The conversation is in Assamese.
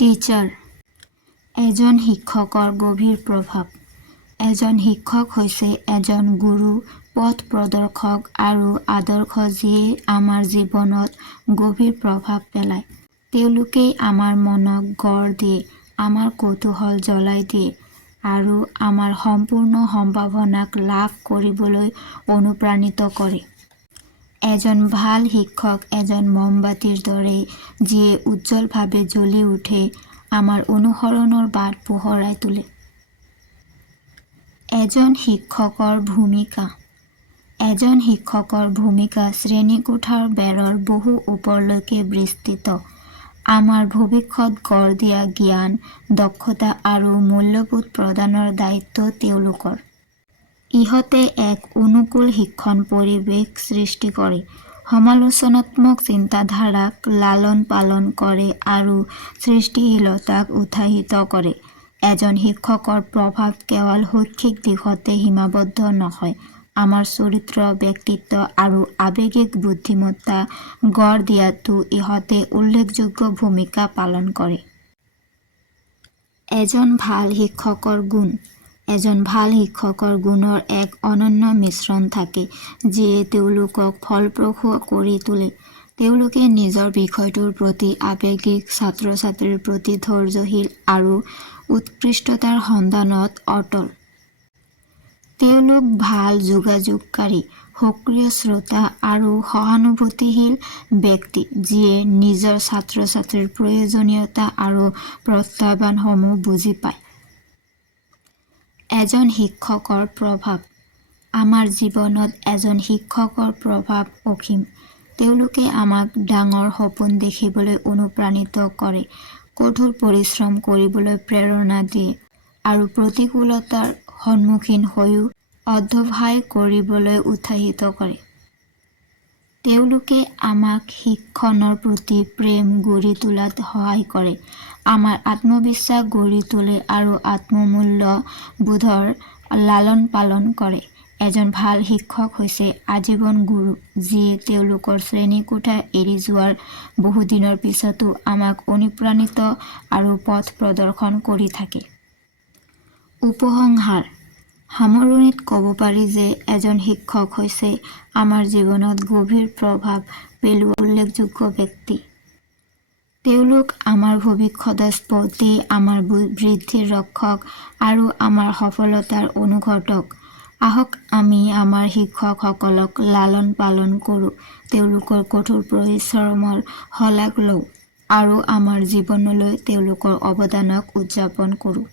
টিচাৰ। এজন শিক্ষকৰ গভীৰ প্ৰভাৱ। এজন শিক্ষক হৈছে এজন গুৰু, পথ প্ৰদৰ্শক আৰু আদৰ্শ যিয়ে আমাৰ জীৱনত গভীৰ প্ৰভাৱ পেলায়। তেওঁলোকেই আমাৰ মনক গঢ় দিয়ে, আমাৰ কৌতূহল জ্বলাই দিয়ে আৰু আমাৰ সম্পূৰ্ণ সম্ভাৱনাক লাভ কৰিবলৈ অনুপ্ৰাণিত কৰে। এজন ভাল শিক্ষক এজন মমবাতিৰ দৰে যিয়ে উজ্জ্বলভাৱে জ্বলি উঠে, আমাৰ অনুসৰণৰ বাট পোহৰাই তোলে। এজন শিক্ষকৰ ভূমিকা। এজন শিক্ষকৰ ভূমিকা শ্ৰেণীকোঠাৰ বেৰৰ বহু ওপৰলৈকে বিস্তৃত। আমাৰ ভৱিষ্যত গঢ় দিয়া জ্ঞান, দক্ষতা আৰু মূল্যবোধ প্ৰদানৰ দায়িত্ব তেওঁলোকৰ। ইহঁতে এক অনুকূল শিক্ষণ পৰিৱেশ সৃষ্টি কৰে, সমালোচনাত্মক চিন্তাধাৰাক লালন পালন কৰে আৰু সৃষ্টিশীলতাক উৎসাহিত কৰে। এজন শিক্ষকৰ প্ৰভাৱ কেৱল শৈক্ষিক দিশতে সীমাবদ্ধ নহয়, আমাৰ চৰিত্ৰ, ব্যক্তিত্ব আৰু আৱেগিক বুদ্ধিমত্তা গঢ় দিয়াতো ইহঁতে উল্লেখযোগ্য ভূমিকা পালন কৰে। এজন ভাল শিক্ষকৰ গুণ। এজন ভাল শিক্ষকৰ গুণৰ এক অনন্য মিশ্ৰণ থাকে, যিয়ে তেওঁলোকক ফলপ্ৰসূ কৰি তোলে। তেওঁলোকে নিজৰ বিষয়টোৰ প্ৰতি আৱেগিক, ছাত্ৰ-ছাত্ৰীৰ প্ৰতি ধৈৰ্যশীল আৰু উৎকৃষ্টতাৰ সন্ধানত অটল। তেওঁলোক ভাল যোগাযোগকাৰী, সক্ৰিয় শ্ৰোতা আৰু সহানুভূতিশীল ব্যক্তি যিয়ে নিজৰ ছাত্ৰ-ছাত্ৰীৰ প্ৰয়োজনীয়তা আৰু প্ৰত্যাহ্বানসমূহ বুজি পায়। এজন শিক্ষকৰ প্ৰভাৱ। আমাৰ জীৱনত এজন শিক্ষকৰ প্ৰভাৱ অসীম। তেওঁলোকে আমাক ডাঙৰ সপোন দেখিবলৈ অনুপ্ৰাণিত কৰে, কঠোৰ পৰিশ্ৰম কৰিবলৈ প্ৰেৰণা দিয়ে আৰু প্ৰতিকূলতাৰ সন্মুখীন হৈও অধ্যৱসায় কৰিবলৈ উৎসাহিত কৰে। তেওঁলোকে আমাক শিক্ষণৰ প্ৰতি প্ৰেম গঢ়ি তোলাত সহায় কৰে, আমাৰ আত্মবিশ্বাস গঢ়ি তোলে আৰু আত্মমূল্যবোধৰ লালন পালন কৰে। এজন ভাল শিক্ষক হৈছে আজীৱন গুৰু, যিয়ে তেওঁলোকৰ শ্ৰেণীকোঠা এৰি যোৱাৰ বহুদিনৰ পিছতো আমাক অনুপ্ৰাণিত আৰু পথ প্ৰদৰ্শন কৰি থাকে। উপসংহাৰ। সামৰণিত ক'ব পাৰি যে এজন শিক্ষক হৈছে আমাৰ জীৱনত গভীৰ প্ৰভাৱ পেলোৱা উল্লেখযোগ্য ব্যক্তি। তেওঁলোক আমাৰ ভৱিষ্যতৰ স্পৰ্শী, আমাৰ বৃদ্ধিৰ ৰক্ষক আৰু আমাৰ সফলতাৰ অনুঘটক। আহক আমি আমাৰ শিক্ষকসকলক লালন পালন কৰোঁ, তেওঁলোকৰ কঠোৰ পৰিশ্ৰমৰ শলাগ লওঁ আৰু আমাৰ জীৱনলৈ তেওঁলোকৰ অৱদানক উদযাপন কৰোঁ।